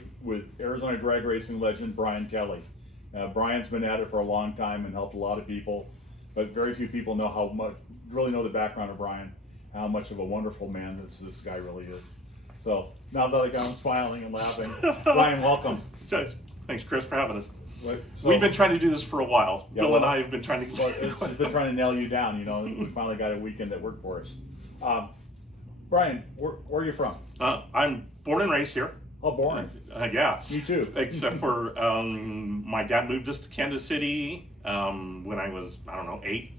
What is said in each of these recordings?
today with Arizona drag racing legend Bryan Kelley. Bryan's been at it for a long time and helped a lot of people, but very few people really know the background of Bryan, how much of a wonderful man this guy really is. So now that I'm smiling and laughing, Bryan, welcome. Thanks, Chris, for having us. So, we've been trying to do this for a while. Yeah, Bill and I have been trying to. It's been trying to nail you down. You know, we finally got a weekend that worked for us. Bryan, where are you from? I'm born and raised here. Oh, born. Yeah. Me too. Except for my dad moved us to Kansas City when I was, 8.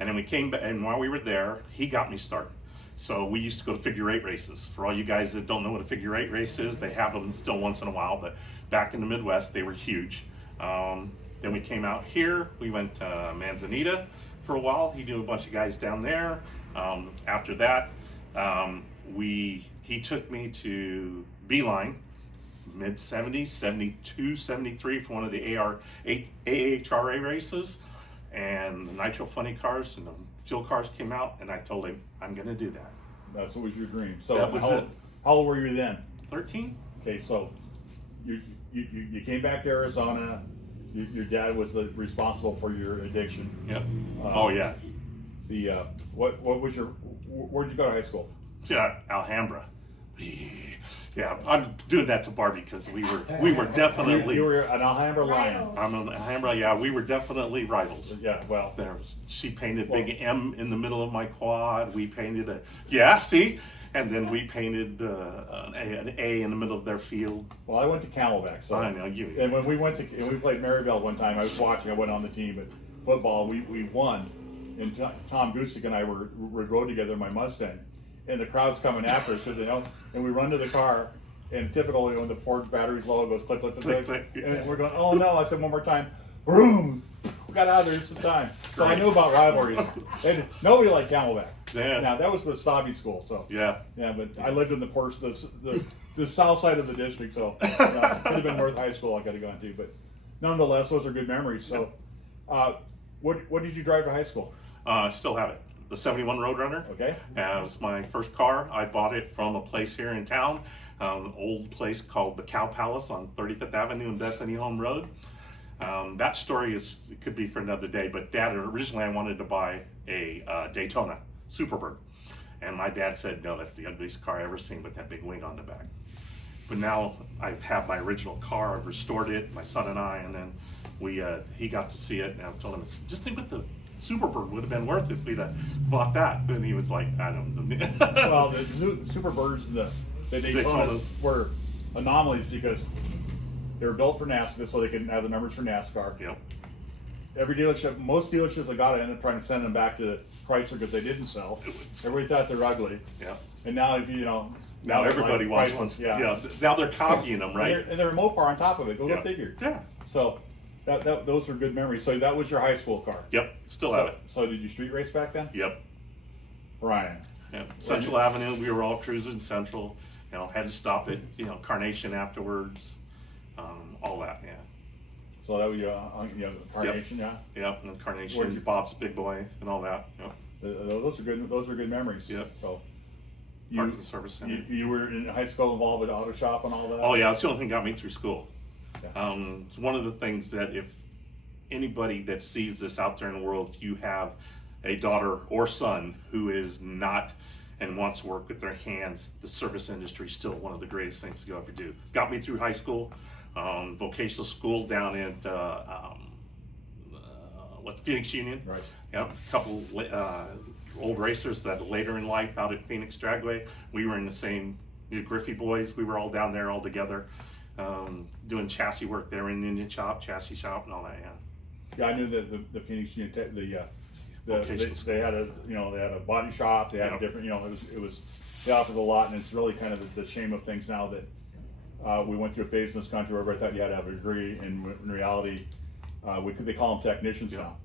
And then we came back, and while we were there, he got me started. So we used to go to figure 8 races. For all you guys that don't know what a figure 8 race is, they have them still once in a while, but back in the Midwest, they were huge. Then we came out here. We went to Manzanita for a while. He knew a bunch of guys down there. After that, he took me to Beeline, mid-70s, 72, 73 for one of the AHRA races. And the Nitro Funny cars and the fuel cars came out, and I told him, I'm going to do that. That's what was your dream. So That was it. How old were you then? 13? Okay, so you came back to Arizona. Your dad was responsible for your addiction. Yep. Oh yeah. What was where'd you go to high school? Yeah, Alhambra. Yeah, I'm doing that to Barbie because we were definitely. You were an Alhambra Lion. I'm an Alhambra. Yeah, we were definitely rivals. Yeah, well. She painted big M in the middle of my quad. We painted see. And then we painted an A in the middle of their field. Well, I went to Camelback, so I know you. And when we played Maryville one time, I was watching. I went on the team at football. We won, and Tom Gusick and I rode together in my Mustang, and the crowd's coming after us, and we run to the car, and typically when the Ford's battery's low, it goes click, click, click, click, and we're going, oh no! I said one more time, boom! We got out of there just in time. So I knew about rivalries. And nobody liked Camelback. Yeah. Now that was the Stabby school, so yeah. But I lived in the south side of the district, so it could have been North High School I could have gone to. But nonetheless, those are good memories. So, what did you drive to high school? I still have it. The '71 Roadrunner. Okay. It was my first car. I bought it from a place here in town, an old place called the Cow Palace on 35th Avenue and Bethany Home Road. That story could be for another day. But Dad, originally I wanted to buy a Daytona Superbird, and my dad said, no, that's the ugliest car I've ever seen with that big wing on the back. But now I have my original car. I've restored it, my son and I, and then he got to see it, and I told him, just think what the Superbird would have been worth if we'd have bought that. And he was like, I don't know. Well, the new Superbirds and the Daytonas were anomalies because they were built for NASCAR, so they could have the numbers for NASCAR. Yep. Most dealerships that got it ended up trying to send them back to Chrysler because they didn't sell. Everybody thought they're ugly. Yeah. And now now everybody wants one. Yeah. Now they're copying them, right? And they're a Mopar on top of it. Go figure. Yeah. So those are good memories. So that was your high school car. Yep. Still have it. So did you street race back then? Yep. Bryan. Yeah. Central Avenue. We were all cruising Central. Had to stop at Carnation afterwards. All that. Yeah. So that was Carnation, yep. yeah. Yep, and Carnation, Bob's Big Boy, and all that. Yep. Those are good. Those are good memories. Yep. So, Parking Service Center. You were in high school involved with auto shop and all that. Oh yeah, that's the only thing that got me through school. Yeah. It's one of the things that if anybody that sees this out there in the world, if you have a daughter or son who is not and wants to work with their hands, the service industry is still one of the greatest things to go ever do. Got me through high school. Vocational school down at Phoenix Union. Right. Yep. A couple old racers that later in life out at Phoenix Dragway. We were in the same Griffey boys. We were all down there all together, doing chassis work there in the engine shop, chassis shop, and all that. Yeah, I knew that the Phoenix Union they had a body shop. They had a different they offered a lot, and it's really kind of the shame of things now that. We went through a phase in this country where everybody thought you had to have a degree, and in reality, they call them technicians now,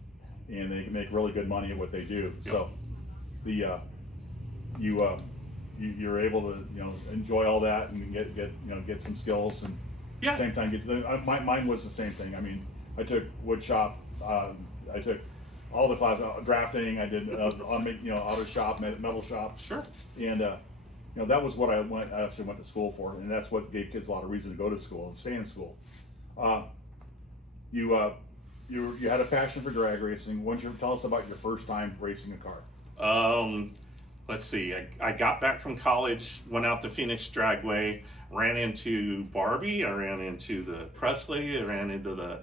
and they make really good money at what they do. Yep. So, you're able to enjoy all that and get some skills, and at the same time mine was the same thing. I mean, I took wood shop, I took all the classes, drafting. I did auto shop, metal shop. Sure. And that was what I actually went to school for, and that's what gave kids a lot of reason to go to school and stay in school. You had a passion for drag racing. Why don't you tell us about your first time racing a car? Let's see. I got back from college, went out to Phoenix Dragway, ran into Barbie, I ran into the Presley, I ran into the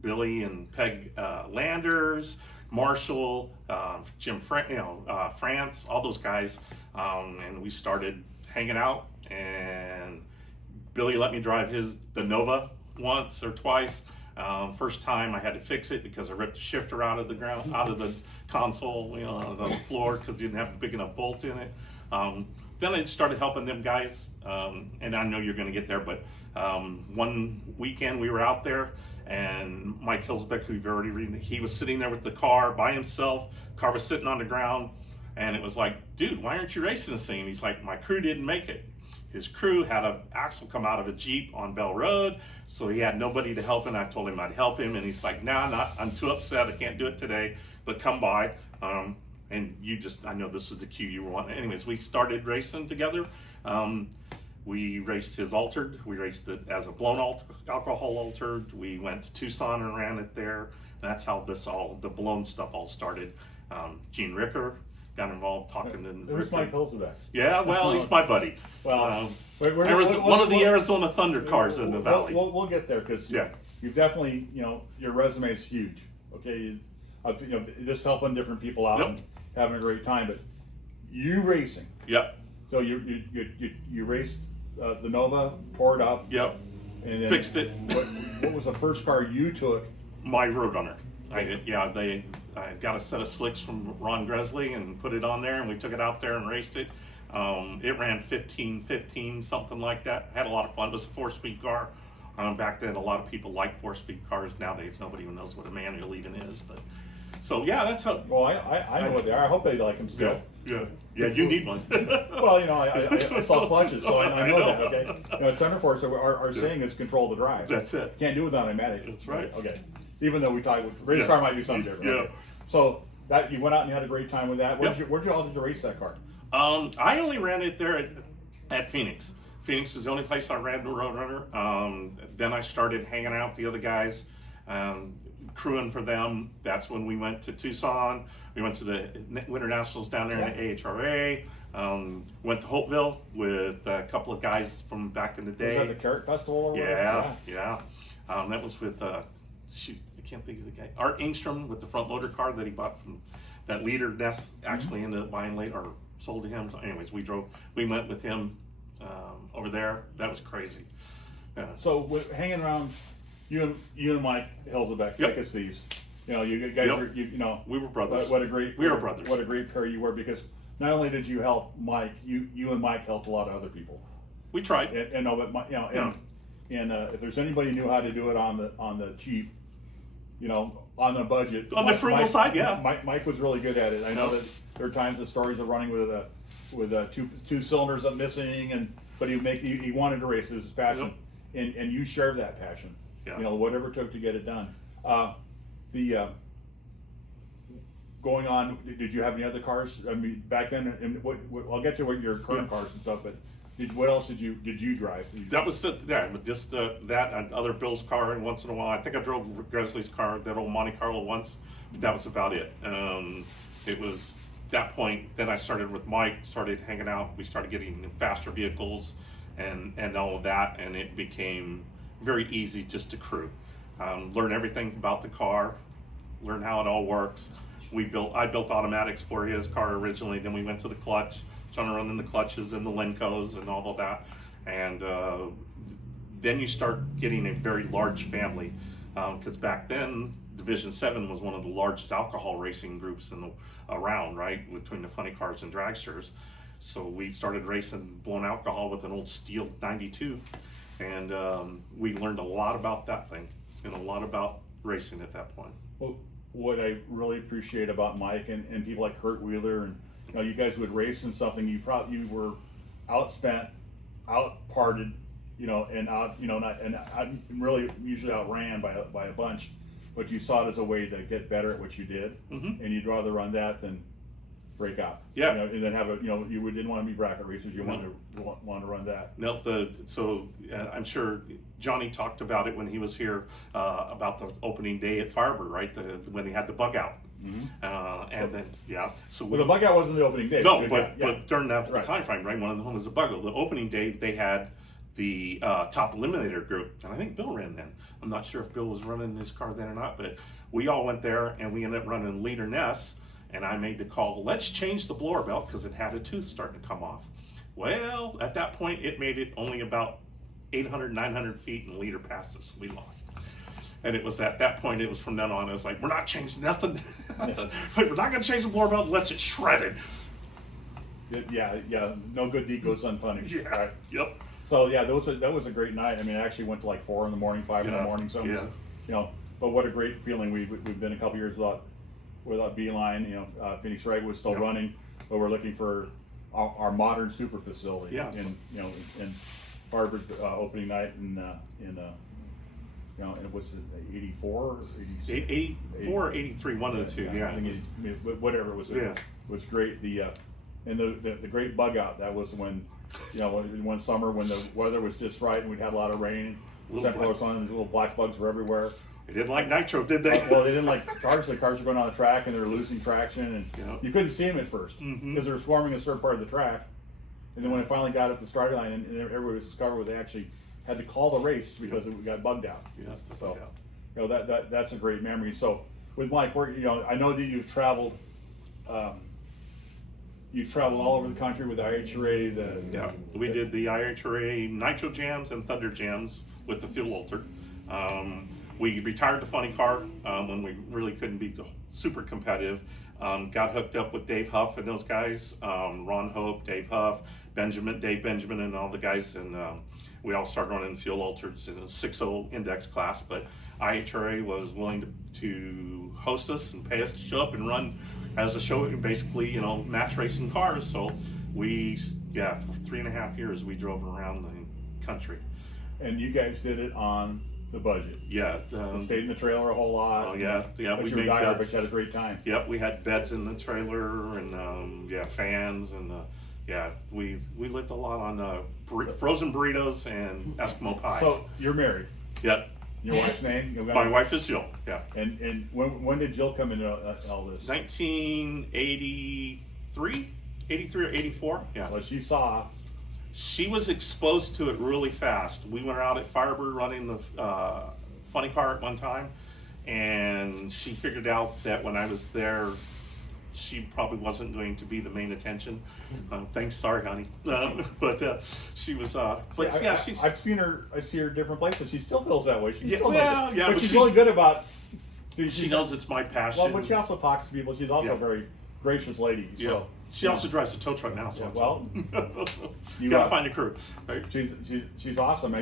Billy and Peg Landers, Marshall, Jim France, all those guys, and we started hanging out. And Billy let me drive the Nova once or twice. First time I had to fix it because I ripped the shifter out of the ground, out of the console, out of the floor, because it didn't have a big enough bolt in it. Then I started helping them guys, and I know you're going to get there, but one weekend we were out there, and Mike Hillsbeck, who you've already read, he was sitting there with the car by himself. Car was sitting on the ground, and it was like, dude, why aren't you racing this thing? And he's like, my crew didn't make it. His crew had an axle come out of a Jeep on Bell Road, so he had nobody to help him. I told him I'd help him, and he's like, I'm too upset, I can't do it today, but come by. And I know this is the cue you want. Anyways, we started racing together. We raced his altered, we raced it as a blown alcohol altered. We went to Tucson and ran it there. And that's how the blown stuff all started. Gene Ricker got involved talking to Who's Mike Hillsbeck? Yeah, well, he's my buddy. Well, one of the Arizona Thunder cars in the valley. We'll get there, because you've definitely, your resume is huge. Okay, just helping different people out and having a great time. But you racing. Yep. So you raced the Nova, tore it up. Yep. And then fixed it. What was the first car you took? My Roadrunner. I got a set of slicks from Ron Gresley and put it on there, and we took it out there and raced it. It ran 15, something like that. Had a lot of fun. It was a 4-speed car. Back then, a lot of people like 4-speed cars. Nowadays, nobody even knows what a manual even is. But so that's how. Well, I know what they are. I hope they like them still. Yeah. You need one. Well, I saw clutches, so I know that. Okay. At Center Force, our saying is control the drive. That's it. Can't do it without automatic. That's right. Okay. Even though we talk, race car might be something different. Yeah. Okay. So that you went out and you had a great time with that. Where'd you race that car? I only ran it there at Phoenix. Phoenix was the only place I ran the Roadrunner. Then I started hanging out with the other guys, crewing for them. That's when we went to Tucson. We went to the Winter Nationals down there in the AHRA. Went to Hopeville with a couple of guys from back in the day. Was that the Carrot Festival? Or yeah. That was with I can't think of the guy. Art Engstrom with the front loader car that he bought from that leader. Ness actually ended up buying late or sold to him. So anyways, we went with him over there. That was crazy. So hanging around, you and Mike Hillsbeck, thick as thieves. You guys we were brothers. We were brothers. What a brothers. great pair you were, because not only did you help Mike, you and Mike helped a lot of other people. We tried. And if there's anybody who knew how to do it on the cheap, on the budget, on the frugal side, Mike was really good at it. I know that there are times the stories of running with two cylinders up missing, but he wanted to race. It was his passion, and you shared that passion. Yeah. Whatever it took to get it done. Going on, did you have any other cars? I mean, back then, and I'll get to what your current cars and stuff, but what else did you drive? That was just that and other Bill's car, and once in a while, I think I drove Gresley's car, that old Monte Carlo once, but that was about it. It was that point. Then I started with Mike, started hanging out. We started getting faster vehicles and all of that, and it became very easy just to crew. Learn everything about the car, learn how it all works. I built automatics for his car originally, then we went to the clutch, started running the clutches and the Lencos and all of that. And then you start getting a very large family, because back then Division 7 was one of the largest alcohol racing groups around, right, between the funny cars and dragsters. So we started racing blown alcohol with an old steel 92, and we learned a lot about that thing and a lot about racing at that point. Well, what I really appreciate about Mike and people like Kurt Wheeler, and you guys would race in something, you were outspent, outparted, and really usually outran by a bunch, but you saw it as a way to get better at what you did, and you'd rather run that than break out. Yeah. You know, and then have a, you know, you didn't want to be bracket racers. You wanted to run that. No, I'm sure Johnny talked about it when he was here about the opening day at Firebird, right? When he had the bug out. And then, so well, the bug out wasn't the opening day. No, but during that right. time frame, right? One of them was the bug out. The opening day, they had the top eliminator group, and I think Bill ran then. I'm not sure if Bill was running his car then or not, but we all went there and we ended up running leader Ness, and I made the call, let's change the blower belt because it had a tooth starting to come off. Well, at that point, it made it only about 800, 900 feet, and leader passed us. We lost. And it was at that point, it was from then on, it was like, we're not changing nothing. We're not going to change the blower belt, let's it shredded. Yeah, no good deed goes unpunished. Yeah, right? yep. So yeah, that was a great night. I mean, I actually went to like 4 in the morning, 5 in the morning. So you know, but what a great feeling. We've been a couple years without Beeline. You know, Phoenix Reg was still running, but we're looking for our modern super facility. Yeah. In you know, in Firebird opening night in you know, and it was 84 or 86? 84 or 83, one of the two. Yeah. I think whatever it was. Yeah. It was great. And the great bug out, that was when, you know, one summer when the weather was just right and we'd had a lot of rain. Central Sun, and these little black bugs were everywhere. They didn't like nitro, did they? Well, they didn't like cars. The cars were going on the track and they were losing traction, and you couldn't see them at first because they were swarming a certain part of the track. And then when it finally got up the starting line, and everybody was discovered, they actually had to call the race because it got bugged out. Yeah. So, you know, that's a great memory. So with Mike, you know, I know that you've traveled. You traveled all over the country with the IHRA. We did the IHRA Nitro Jams and Thunder Jams with the fuel altered. We retired the funny car when we really couldn't be super competitive. Got hooked up with Dave Huff and those guys, Ron Hope, Dave Huff, Dave Benjamin, and all the guys, and we all started running fuel altereds in a 6.0 index class. But IHRA was willing to host us and pay us to show up and run as a show, basically, you know, match racing cars. So we, for 3.5 years, we drove around the country. And you guys did it on the budget. Yeah. Stayed in the trailer a whole lot. Oh, yeah. But We you were made tired, beds. but you had a great time. Yep, we had beds in the trailer and, fans. And, we lived a lot on frozen burritos and Eskimo pies. So you're married. Yep. Your wife's name? My wife is Jill, yeah. And when did Jill come into all this? 1983 or 84, yeah. So she saw. She was exposed to it really fast. We went out at Firebird running the funny car at one time, and she figured out that when I was there, she probably wasn't going to be the main attention. Thanks, sorry, honey. But she was. I've seen her. I see her in different places. She still feels that way. But she's really good about. She knows it's my passion. Well, but she also talks to people. She's also a very gracious lady. So. She also drives the tow truck now. So you gotta find a crew. Right? She's awesome.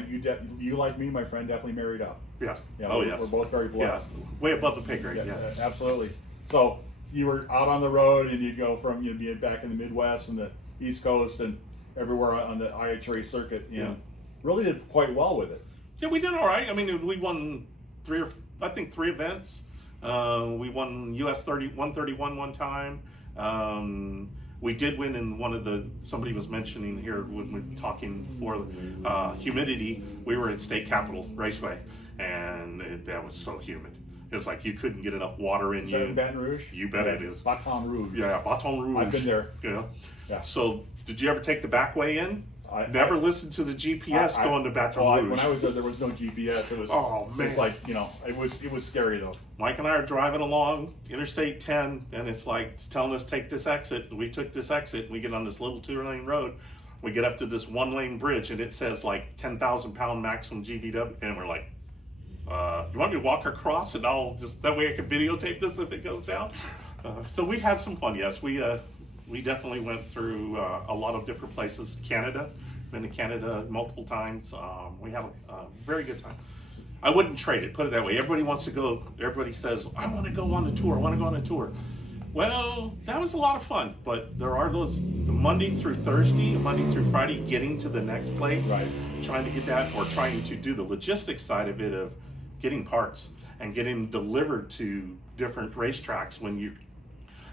You like me, my friend, definitely married up. Yes. Yeah, yes. We're both very blessed. Yeah. Way above the pay grade. Yeah. Absolutely. So you were out on the road, and you'd go from being back in the Midwest and the East Coast and everywhere on the IHRA circuit. And really did quite well with it. Yeah, we did all right. I mean, we won three events. We won US 131 one time. We did win in one of somebody was mentioning here when we were talking for humidity. We were at State Capitol Raceway, and that was so humid. It was like you couldn't get enough water in you. In Baton Rouge? You bet it is. Baton Rouge. Yeah, Baton Rouge. I've been there. You know? Yeah. So, did you ever take the back way in? Never listened to the GPS going to Baton Rouge. When I was there was no GPS. It was. Oh man! It was like it was scary though. Mike and I are driving along Interstate 10, and it's telling us take this exit. We took this exit. We get on this little 2-lane road. We get up to this 1-lane bridge, and it says 10,000 pound maximum GVW, and we're like, "You want me to walk across, and I'll just that way I can videotape this if it goes down." So we've had some fun. Yes, we definitely went through a lot of different places. Canada, been to Canada multiple times. We had a very good time. I wouldn't trade it, put it that way. Everybody wants to go, everybody says, I want to go on a tour, Well, that was a lot of fun, but there are the Monday through Friday, getting to the next place, right. Trying to get that, or trying to do the logistics side of it of getting parts and getting delivered to different racetracks when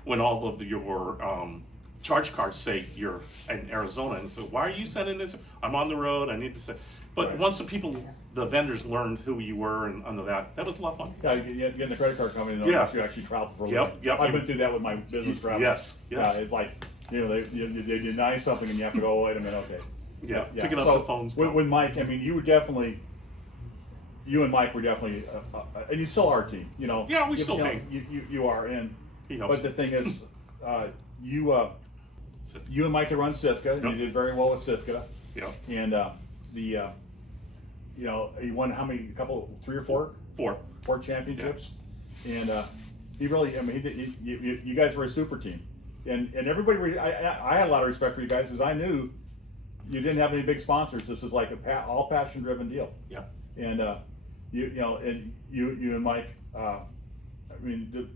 when all of your charge cards say you're in Arizona, and so why are you sending this? I'm on the road. I need to send. But Right. once the vendors learned who you were, and under that was a lot of fun. Yeah, getting the credit card company to know Yeah. that you actually travel for a Yep, living. yep. I've been through that with my business travel. Yes, yes. Yeah, it's like, they deny something and you have to go, oh, wait a minute, okay. Yeah, picking So, up the phones. With Mike, I mean, you and Mike were definitely, and you still are a team, you know. Yeah, we still hang. You are, and, He helps. but the thing is, you and Mike had run Sifka, and you Yep. did very well with Sifka. Yeah, And, he won how many, three or four? 4. Four championships, and he really, I mean, you guys were a super team, and everybody, I had a lot of respect for you guys because I knew you didn't have any big sponsors. This was like all passion driven deal, Yeah. and you and Mike, I mean,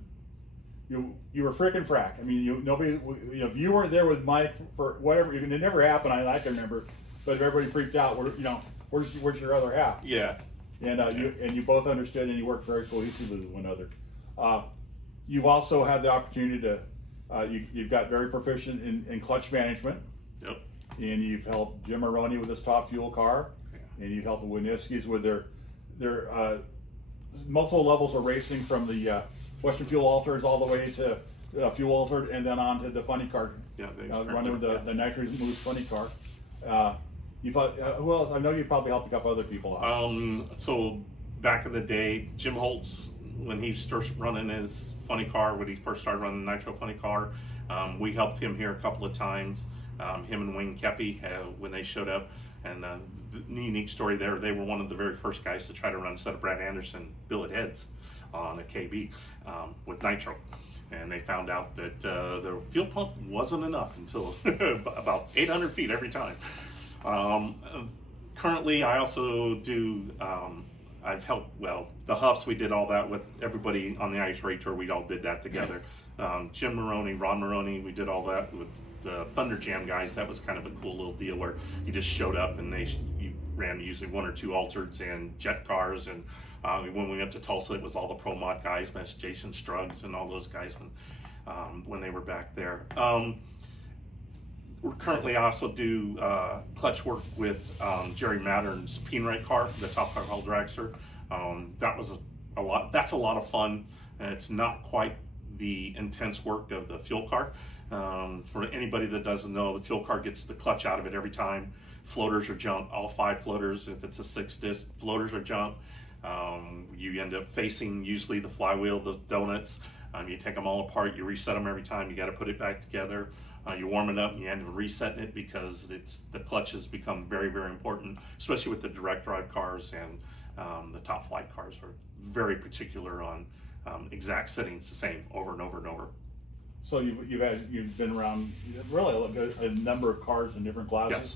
you were frickin' frack. I mean, nobody, if you weren't there with Mike for whatever, it never happened. I can remember, but everybody freaked out. Where's your other half? Yeah. And you both understood and you worked very cohesively with one another. You've also had the opportunity to, you've got very proficient in clutch management, Yep. and you've helped Jim Maroney with his top fuel car, and you've helped the Winniskis with their multiple levels of racing, from the Western Fuel Alters all the way to Fuel Altered, and then on to the funny car, Yeah, running with the Nitrogen Moose funny car. Who else? I know you probably helped a couple other people out. So back in the day, Jim Holtz, when he started running his funny car, when he first started running the Nitro funny car, we helped him here a couple of times. Him and Wayne Keppy, when they showed up, and the unique story there, they were one of the very first guys to try to run a set of Brad Anderson billet heads on a KB with Nitro. And they found out that the fuel pump wasn't enough until about 800 feet every time. Currently, I also do, I've helped, the Huffs, we did all that with everybody on the Ice Rate Tour. We all did that together. Jim Maroney, Ron Maroney, we did all that with the Thunder Jam guys. That was kind of a cool little deal where you just showed up and you ran usually 1 or 2 Altereds and jet cars. And when we went to Tulsa, it was all the Pro Mod guys, Jason Struggs and all those guys when they were back there. We currently also do clutch work with Jerry Mattern's Peenright car, the Top Car Hall Dragster. That was a lot. That's a lot of fun. It's not quite the intense work of the fuel car. For anybody that doesn't know, the fuel car gets the clutch out of it every time. Floaters are junk. All 5 floaters. If it's a 6-disc, floaters are junk. You end up facing usually the flywheel, the donuts. You take them all apart. You reset them every time. You got to put it back together. You warm it up and you end up resetting it because the clutches become very, very important, especially with the direct drive cars, and the top flight cars are very particular on exact settings the same over and over and over. So you've been around really a number of cars in different classes.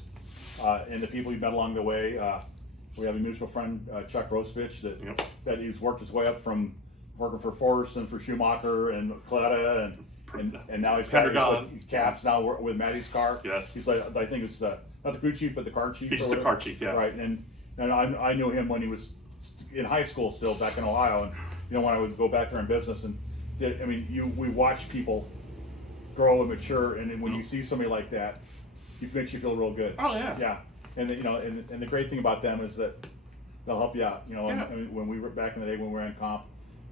Yes. And the people you've met along the way. We have a mutual friend, Chuck Rosevich, that he's worked his way up from working for Forrest and for Schumacher and Coletta and now he's Caps now with Matty's car. Yes. He's like, I think it's not the crew chief, but the car chief. He's the car chief, yeah. Right, and I knew him when he was in high school still back in Ohio, and when I would go back there in business, and I mean, we watch people grow and mature, and when you see somebody like that, it makes you feel real good. Oh yeah. Yeah, and and the great thing about them is that they'll help you out. Yeah. And when we were back in the day when we were in comp,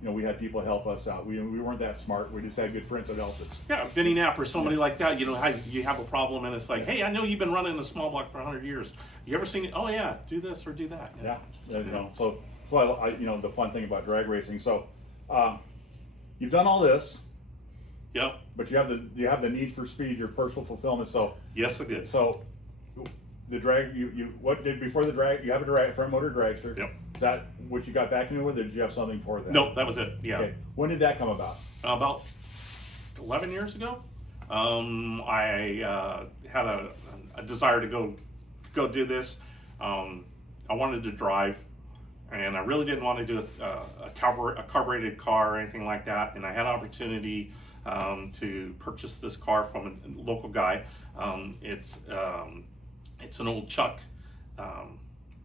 we had people help us out. We weren't that smart. We just had good friends that helped us. Yeah, Vinny Knapp or somebody like that. You have a problem, and it's like, hey, I know you've been running a small block for 100 years. You ever seen it? Oh yeah, do this or do that. Yeah. So the fun thing about drag racing. So you've done all this. Yep. But you have the need for speed, your personal fulfillment. So yes, I did. So the drag, what did before the drag? You have a front motor dragster. Yep. Is that what you got back into with, or did you have something before that? Nope, that was it. Yeah. Okay. When did that come about? About 11 years ago. I had a desire to go do this. I wanted to drive, and I really didn't want to do a carbureted car or anything like that. And I had an opportunity to purchase this car from a local guy. It's an old Chuck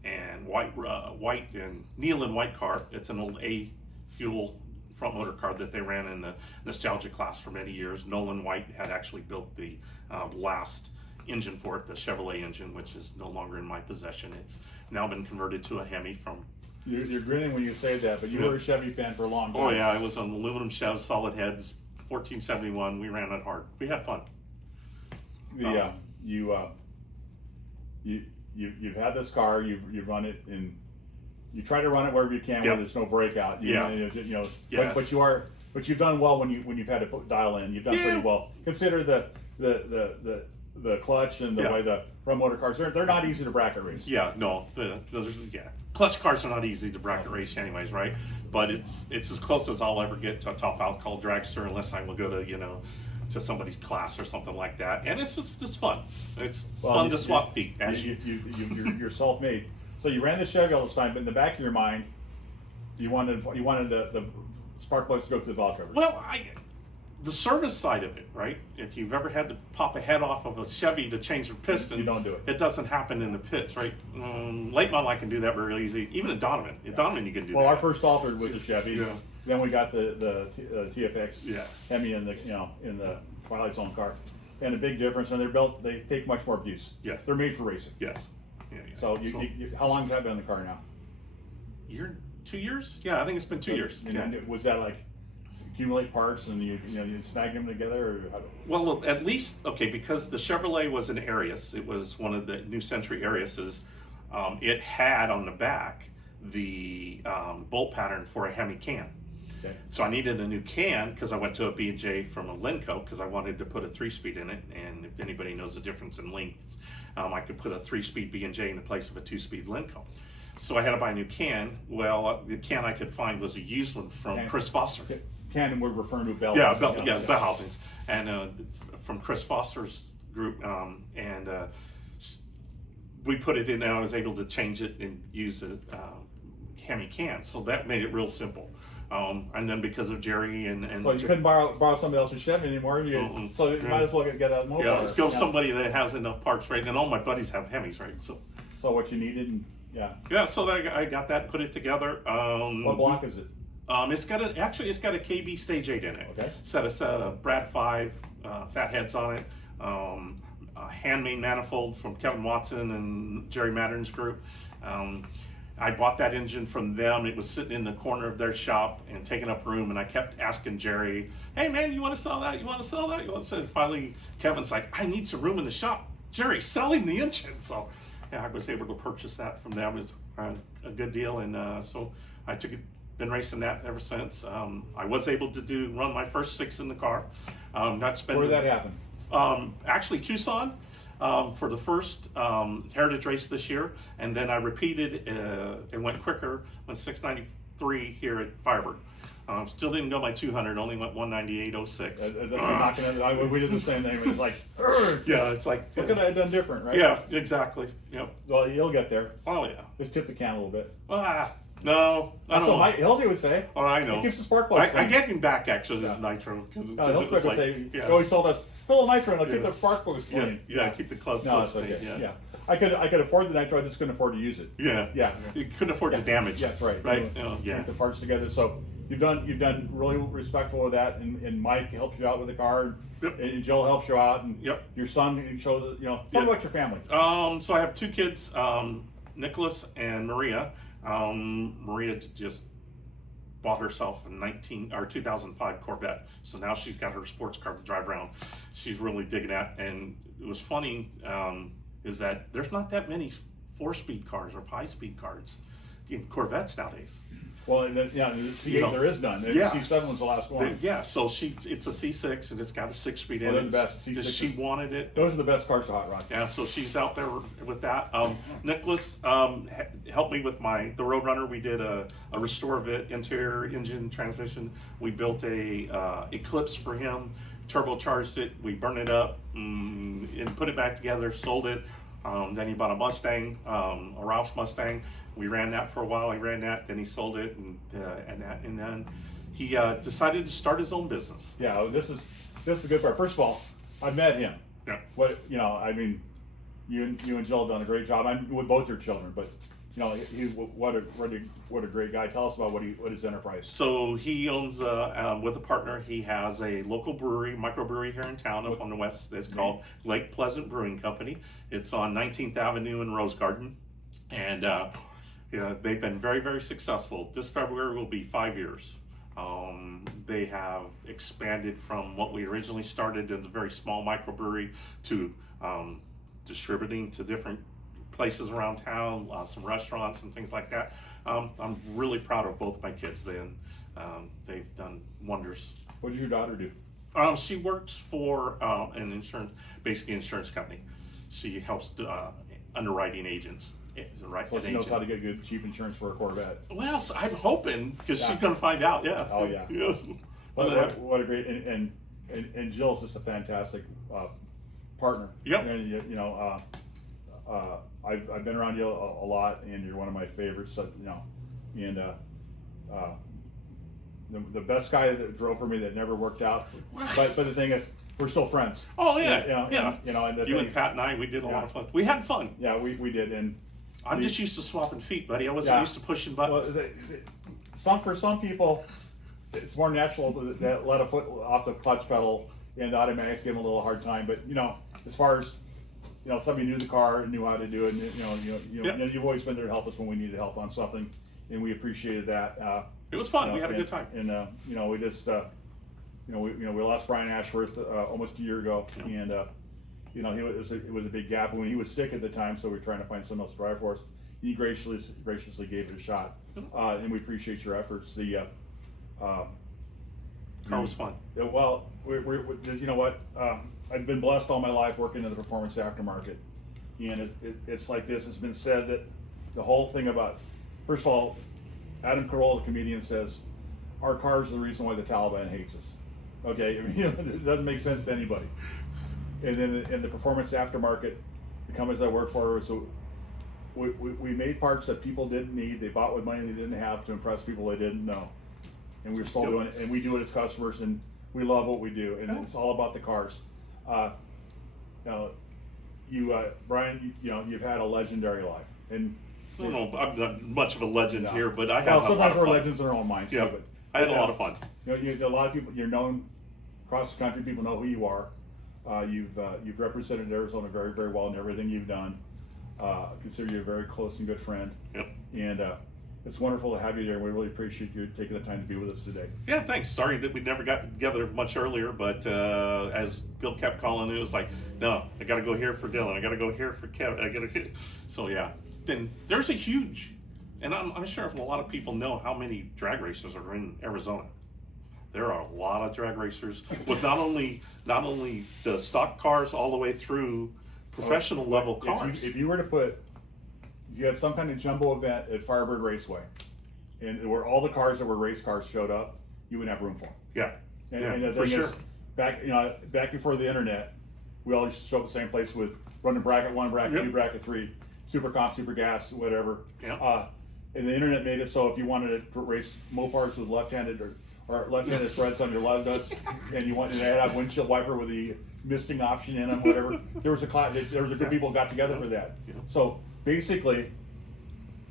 and white and Neil and white car. It's an old A fuel front motor car that they ran in the nostalgia class for many years. Nolan White had actually built the last engine for it, the Chevrolet engine, which is no longer in my possession. It's now been converted to a Hemi from. You're grinning when you say that, but you were a Chevy fan for a long time. Oh yeah, I was on aluminum Chev, solid heads, 1471. We ran it hard. We had fun. You've had this car. You've run it in. You try to run it wherever you can where there's no breakout. But you've done well when you've had to dial in. You've done pretty well. Consider the clutch and the way the front motor cars. They're not easy to bracket race. Yeah, no, clutch cars are not easy to bracket race, anyways, right? But it's as close as I'll ever get to a top alcohol dragster, unless I will go to to somebody's class or something like that. And it's just fun. It's fun to swap feet. You're self-made. So you ran the Chevy all this time, but in the back of your mind, you wanted the spark plugs to go through the valve cover. Well, the service side of it, right? If you've ever had to pop a head off of a Chevy to change the piston, you don't do it. It doesn't happen in the pits, right? Late model, I can do that very easy. Even a Donovan. A Donovan, you can do that. Well, our first altered was a Chevy. Yeah. Then we got the TFX Hemi in the in the Twilight Zone car, and a big difference. And they take much more abuse. Yeah. They're made for racing. Yes. Yeah. So how long have you been in the car now? 2 years? Yeah, I think it's been 2 years. And was that like accumulate parts and you snag them together? Or how well, at least because the Chevrolet was an Arius. It was one of the New Century Ariuses. It had on the back the bolt pattern for a Hemi can. Okay. So I needed a new can because I went to a B&J from a Lenco because I wanted to put a 3-speed in it. And if anybody knows the difference in lengths, I could put a 3-speed B&J in the place of a 2-speed Lenco. So I had to buy a new can. Well, the can I could find was a used one from Chris Foster. Can we're referring to bell. Bell housings, and from Chris Foster's group, and we put it in. And I was able to change it and use a Hemi can, so that made it real simple. And then because of Jerry and so you couldn't borrow somebody else's Chevy anymore. So you might as well get a motor. Yeah, go somebody that has enough parts, right? And all my buddies have Hemis, right? So what you needed, so I got that, put it together. What block is it? It's got a KB Stage 8 in it. Okay. Set of Brad 5 fat heads on it. A handmade manifold from Kevin Watson and Jerry Mattern's group. I bought that engine from them. It was sitting in the corner of their shop and taking up room. And I kept asking Jerry, "Hey man, you want to sell that? You want to sell that? You want to sell it?" Finally, Kevin's like, "I need some room in the shop. Jerry, sell him the engine." So I was able to purchase that from them. It was a good deal, and so I took it. Been racing that ever since. I was able to run my first 6 in the car. Not spending. Where did that happen? Actually, Tucson for the first Heritage race this year, and then I repeated and went quicker, went 693 here at Firebird. Still didn't go my 200, only went 198.06. We did the same thing. It's like, it's like, what could I have done different, right? Yeah, exactly. Yep. Well, you'll get there. Oh yeah. Just tip the can a little bit. No, I don't know. Mike Hilty would say. Oh, I know. It keeps the spark plugs. I gave him back actually this nitro. Hilty would say, he always told us, fill the nitro and I'll keep the spark plugs clean. Yeah, keep the club plugs clean. Yeah. I could afford the nitro, I just couldn't afford to use it. Yeah. You couldn't afford the damage. That's right. Right. Keep the parts together. So you've done really respectful of that, and Mike helps you out with the car, and Jill helps you out, and your son shows tell me about your family. So I have 2 kids, Nicholas and Maria. Maria just bought herself a 2005 Corvette, so now she's got her sports car to drive around. She's really digging that, and it was funny is that there's not that many 4-speed cars or 5-speed cars in Corvettes nowadays. Well, the C8 there is none. The C7 was the last one. So it's a C6 and it's got a 6-speed in they're it. The best. C6 she wanted it. Those are the best cars to hot rod. Yeah, so she's out there with that. Nicholas helped me with the Roadrunner. We did a restore of it, interior, engine, transmission. We built a Eclipse for him, turbocharged it. We burned it up and put it back together, sold it. Then he bought a Mustang, a Roush Mustang. We ran that for a while. He ran that, then he sold it, and then he decided to start his own business. Yeah, this is the good part. First of all, I met him. Yeah. You and Jill have done a great job. I'm with both your children, but you know, what a great guy. Tell us about what his enterprise. So he owns, with a partner, he has a local brewery, microbrewery here in town up on the west. It's called Lake Pleasant Brewing Company. It's on 19th Avenue in Rose Garden. And they've been very, very successful. This February will be 5 years. They have expanded from what we originally started as a very small microbrewery to distributing to different places around town, some restaurants and things like that. I'm really proud of both my kids. They've done wonders. What does your daughter do? She works for an insurance company. She helps underwriting agents. So she knows how to get good, cheap insurance for a Corvette. Well, I'm hoping because she's going to find out. Yeah. Oh yeah. What a great and Jill's just a fantastic partner. Yep. And you know, I've been around you a lot, and you're one of my favorites. So, you know, and the best guy that drove for me that never worked out. But the thing is, we're still friends. Oh yeah. And you and Pat and I, we did a lot of fun. We had fun. Yeah, we did, and I'm just used to swapping feet, buddy. I wasn't used to pushing buttons. Well, for some people, it's more natural to let a foot off the clutch pedal, and the automatics give them a little hard time. But you know, as far as you know, somebody knew the car and knew how to do it. And, you've always been there to help us when we needed help on something, and we appreciated that. It was fun. We had a good time. And we just we lost Brian Ashworth almost a year ago, and it was a big gap. And when he was sick at the time, so we were trying to find someone else to drive for us. He graciously gave it a shot, and we appreciate your efforts. The car was fun. Well, you know what? I've been blessed all my life working in the performance aftermarket, and it's like this. It's been said that the whole thing about, first of all, Adam Carolla, the comedian, says our cars are the reason why the Taliban hates us. Okay, I mean, it doesn't make sense to anybody. And then in the performance aftermarket, the companies I work for, so we made parts that people didn't need. They bought with money they didn't have to impress people they didn't know, and we're still doing it. And we do it as customers, and we love what we do. And it's all about the cars. Brian, you've had a legendary life, and I don't know, I'm not much of a legend here, but I have a lot sometimes of we're fun. legends in our own minds. Yeah, too, but I had a lot of fun. A lot of people, you're known across the country. People know who you are. You've represented Arizona very, very well in everything you've done. I consider you a very close and good friend. Yep. And it's wonderful to have you there. And we really appreciate you taking the time to be with us today. Yeah, thanks. Sorry that we never got together much earlier, but as Bill kept calling, it was like, no, I got to go here for Dylan. I got to go here for Kevin. So yeah, then there's a huge, and I'm sure if a lot of people know how many drag racers are in Arizona. There are a lot of drag racers with not only the stock cars all the way through professional level cars. If you were to you had some kind of jumbo event at Firebird Raceway, and where all the cars that were race cars showed up, you wouldn't have room for them. Yeah, And the for thing sure. is, back before the internet, we all used to show up at the same place with running bracket 1, bracket 2, bracket 3, super comp, super gas, whatever. Yeah. And the internet made it so if you wanted to race Mopars with left-handed or left-handed threads on your lug nuts, and you wanted to have a windshield wiper with the misting option in them, whatever. There was a group of people got together for that. Yeah. So basically,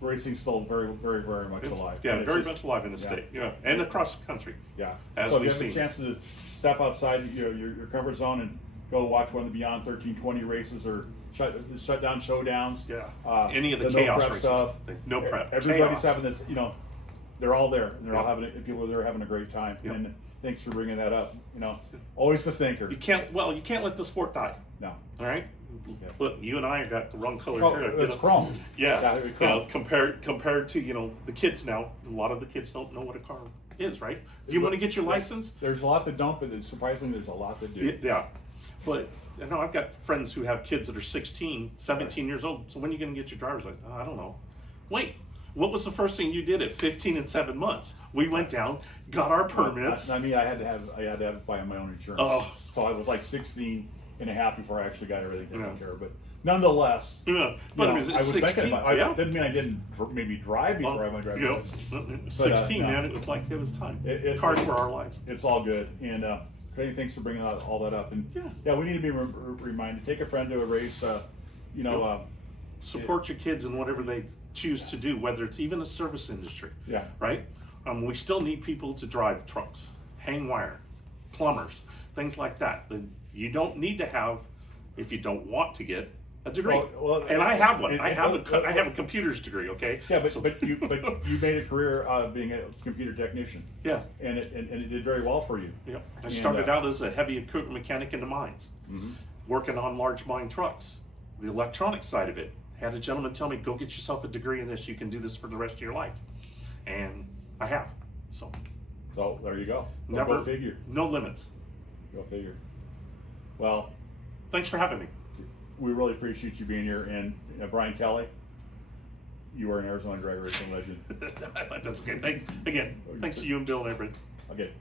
racing's still very, very, very much alive. Yeah, very much alive in the state. Yeah, and across the country. Yeah. As so if we've you have seen. a chance to step outside your comfort zone and go watch one of the Beyond 1320 races or shut down showdowns. Yeah. Any of the no chaos prep races. stuff. No prep. Everybody's Chaos. having this. They're all there, and they're all people are there having a great time. Yep. And thanks for bringing that up. Always the thinker. You can't let the sport die. No. All right. Yeah. Look, you and I got the wrong color hair. It's chrome. Yeah. Chrome. Compared to the kids now, a lot of the kids don't know what a car is, right? If you want to get your license, There's a lot that don't, but surprisingly, there's a lot that do. yeah. But I've got friends who have kids that are 16, 17 years old. So when are you going to get your driver's license? I don't know. Wait. What was the first thing you did at 15 and 7 months? We went down, got our permits. I had to have buy my own insurance. Oh. So I was like 16 and a half before I actually got everything taken care of. But nonetheless, Yeah, but I was was 16? thinking about it. Yeah. Didn't mean I didn't maybe drive before I went driving. 16, no. man. It was time. It- Cars were our lives. It's all good. And Craig, thanks for bringing all that up. And we need to be reminded. Take a friend to a race. Support your kids in whatever they choose to do, whether it's even a service industry. Yeah. Right? We still need people to drive trucks, hang wire, plumbers, things like that. You don't need to have, if you don't want to get a degree. And I have one. I have a computer's degree. Okay. Yeah, but you made a career being a computer technician. Yeah. And it did very well for you. Yeah. I started out as a heavy equipment mechanic in the mines, working on large mine trucks. The electronic side of it. Had a gentleman tell me, "Go get yourself a degree in this. You can do this for the rest of your life," and I have. So there you go. Never, go figure. No limits. Go figure. Well, thanks for having me. We really appreciate you being here. And Bryan Kelley, you are an Arizona drag racing legend. That's okay. Thanks again. Thanks to you and Bill and everybody. Okay.